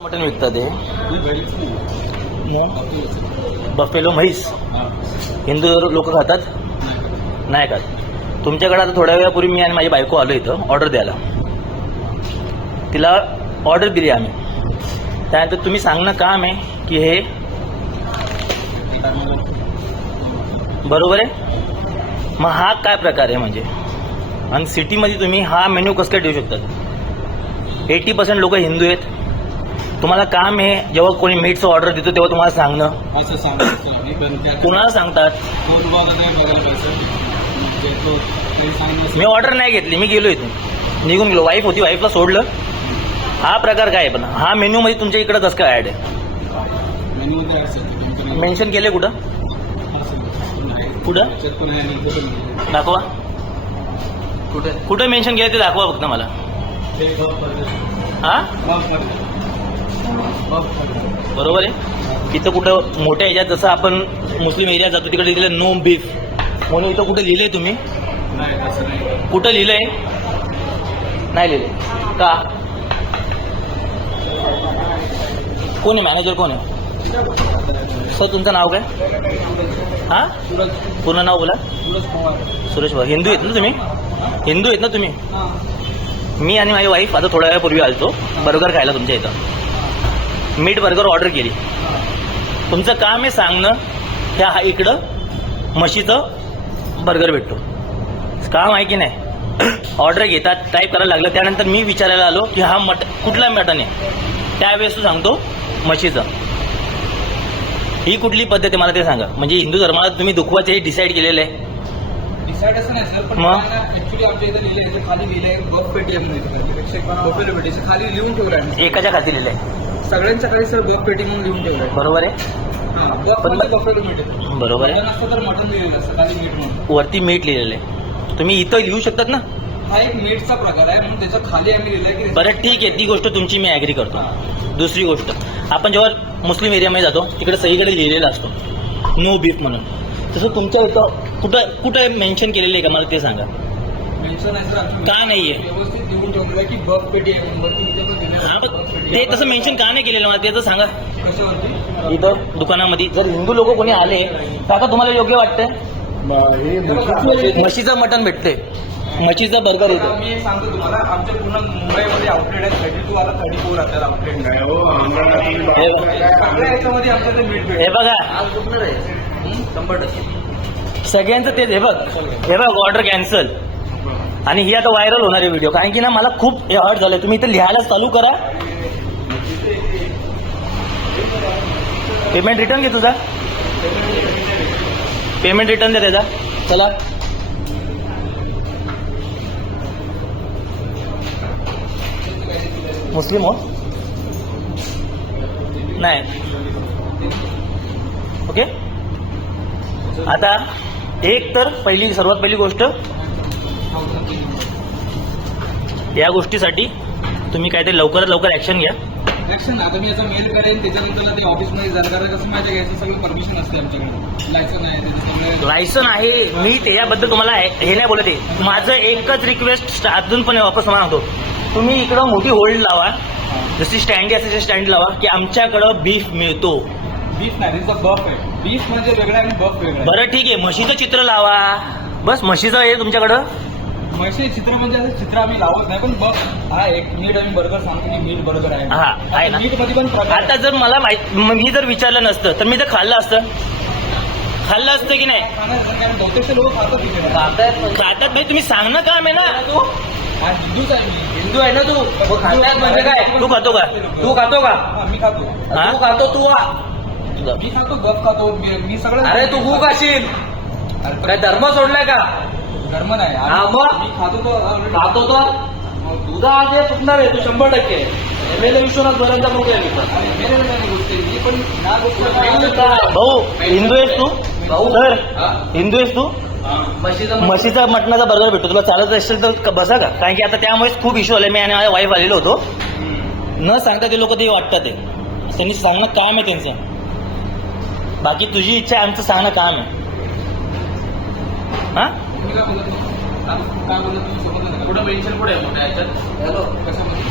Mutton विकतात ते buffalo म्हैस हिंदू लोक खातात नाही खात. तुमच्याकडे आता थोड्या वेळापूर्वी मी आणि माझी बायको आलो इथं ऑर्डर द्यायला. तिला ऑर्डर दिली आम्ही. त्यानंतर तुम्ही सांगणं काम आहे की हे बरोबर आहे. मग हा काय प्रकार आहे म्हणजे? आणि सिटीमध्ये तुम्ही हा मेन्यू कसं काय देऊ शकतात? 80% लोक हिंदू आहेत. तुम्हाला काम आहे जेव्हा कोणी मीटचं ऑर्डर देतो तेव्हा तुम्हाला सांगणं. कुणाला सांगतात? मी ऑर्डर नाही घेतली, मी गेलो इथून निघून गेलो. वाईफ होती, वाईफला सोडलं. हा प्रकार काय आहे? पण हा मेन्यू मध्ये तुमच्या इकडे कसं काय ऍड आहे? मेन्शन केले कुठं कुठं दाखवा. कुठं मेन्शन केलं ते दाखवा फक्त मला. हा बरोबर आहे. इथं कुठं मोठ्या ह्याच्यात जसं आपण मुस्लिम एरियात जातो तिकडे लिहिलं नो बीफ म्हणून इथं कुठं लिहिलंय तुम्ही? कुठं लिहिलंय? नाही लिहिलंय का? कोण आहे मॅनेजर? कोण आहे सर? तुमचं नाव काय? हा पूर्ण नाव बोला. सुरेश पवार. हिंदू आहेत ना तुम्ही? हिंदू आहेत ना तुम्ही? मी आणि माझी वाईफ आता थोड्या वेळापूर्वी आलतो बर्गर खायला तुमच्या इथं. मीट बर्गर ऑर्डर केली. तुमचं काम आहे सांगणं ह्या इकडं म्हशीचं बर्गर भेटतो. काम आहे की नाही? ऑर्डर घेतात, टाईप करायला लागलं. त्यानंतर मी विचारायला आलो की हा कुठला मटन आहे? त्यावेळेस तू सांगतो म्हशीचं. ही कुठली पद्धत आहे मला ते सांगा. म्हणजे हिंदू धर्माला तुम्ही दुखवायचं हे डिसाईड केलेलं आहे? डिसाईड असं नाही सर, पण ऍक्च्युली आमच्या इथं लिहिलंय, खाली लिहिलंय बफ पेटी बफेलो पेटी खाली लिहून ठेवलं आहे. एकाच्या खाली लिहिलंय? सगळ्यांच्या खाली सर बफ पेटी म्हणून लिहून ठेवलंय. बरोबर आहे. बफेलो मीट बरोबर आहे. असतं तर मटन लिहिलेलं असतं खाली मीट म्हणून. वरती मीठ लिहिलेलं आहे. तुम्ही इथं लिहू शकतात ना? हा एक मीटचा प्रकार आहे म्हणून त्याच्या खाली आम्ही लिहिलंय की. बरं ठीक आहे, ती गोष्ट तुमची मी ॲग्री करतो. दुसरी गोष्ट, आपण जेव्हा मुस्लिम एरियामध्ये जातो तिकडे सगळीकडे लिहिलेला असतो नो बीफ म्हणून. तसं तुमच्या इथं कुठं मेन्शन केलेलं आहे का मला ते सांगा. मेन्शन आहे सर का नाहीये? व्यवस्थित लिहून ठेवलेलं की बफ पेटी आहे म्हणून. ते तसं मेन्शन का नाही केलेलं मला ते तर सांगा. कशावरती? इथं दुकानामध्ये जर हिंदू लोक कोणी आले तर आता तुम्हाला योग्य वाटतंय? म्हशीचं मटण भेटते, म्हशीचं बर्गर होतं. मी सांगतो तुम्हाला आमच्या पूर्ण मुंबईमध्ये आउटलेट आहे. 32 वाला 34 आपल्याला आउटलेट सगळ्या याच्यामध्ये आमच्या मीट भेटते. हे बघा 100%. सगळ्यांचं तेच. हे बघ ऑर्डर कॅन्सल. आणि ही आता व्हायरल होणार आहे व्हिडिओ. कारण की ना मला खूप हर्ट झालंय. तुम्ही इथं लिहायला चालू करा. पेमेंट रिटर्न घे तुझा. पेमेंट रिटर्न दे त्याचा. चला मुस्लिम हो नाही. ओके. आता एक तर सर्वात पहिली गोष्ट या गोष्टीसाठी तुम्ही काहीतरी लवकरात लवकर ऍक्शन घ्या. ऍक्शन आता मी याचा मेल करेन. त्याच्यानंतर ते ऑफिसमध्ये जाणार. कारण कसं माझ्या घ्यायचं सगळं परमिशन असते आमच्याकडे. लायसन आहे. लायसन आहे. मी त्याच्याबद्दल तुम्हाला हे नाही बोलत आहे. माझं एकच रिक्वेस्ट अजून पण वापस सांगतो. तुम्ही इकडं मोठी होल्ड लावा, जशी स्टँडी असेल स्टँड लावा की आमच्याकडं बीफ मिळतो. बीफ नाही, बफ आहे. बीफ म्हणजे वेगळा आणि बफ वेगळा. बरं ठीक आहे, म्हशीचं चित्र लावा. बस म्हशीचं आहे तुमच्याकडं. म्हशी चित्र म्हणजे असं चित्र आम्ही लावत नाही, पण बफ हा एक मीट आम्ही बर्गर सांगतो की मीट बर्गर आहे. हा आहे ना. मीट मध्ये पण प्रकार. आता जर मला मी जर विचारलं नसतं तर मी तर खाल्लं असतं की नाही? बहुतेक लोक खातात तिथे. खातात नाही. तुम्ही सांगणं काम आहे ना. तू हा हिंदूच आहे. हिंदू आहे ना तू? म्हणजे काय? तू खातो का? तू खातो का? मी खातो. तू खातो? तू मी खातो, बफ खातो. मी सगळं. अरे तू खूप खाशील. काय धर्म सोडलाय का? धर्म नाही. मग? मी खातो तो. खातो तो तुझा आज हे चुकणार आहे. तू 100% MLA विश्वनाथ भरांचा मुलगा आहे. मी पण भाऊ हिंदू आहेस तू? सर हिंदू आहेस तू? म्हशीचा मटणाचा बर्गर भेटतो. तुला चालत असेल तर बसा का? कारण की आता त्यामुळेच खूप इश्यू आले. मी आणि माझ्या वाईफ आलेलो होतो. न सांगता ते लोक ते वाटतात. ते त्यांनी सांगणं काम आहे त्यांचं. बाकी तुझी इच्छा आमचं सांगणं काम आहे. हा काय बोलत तुम्ही सोबत पुढे मेन्शन पुढे आहे मोठ्या याच्यात. हॅलो कशामध्ये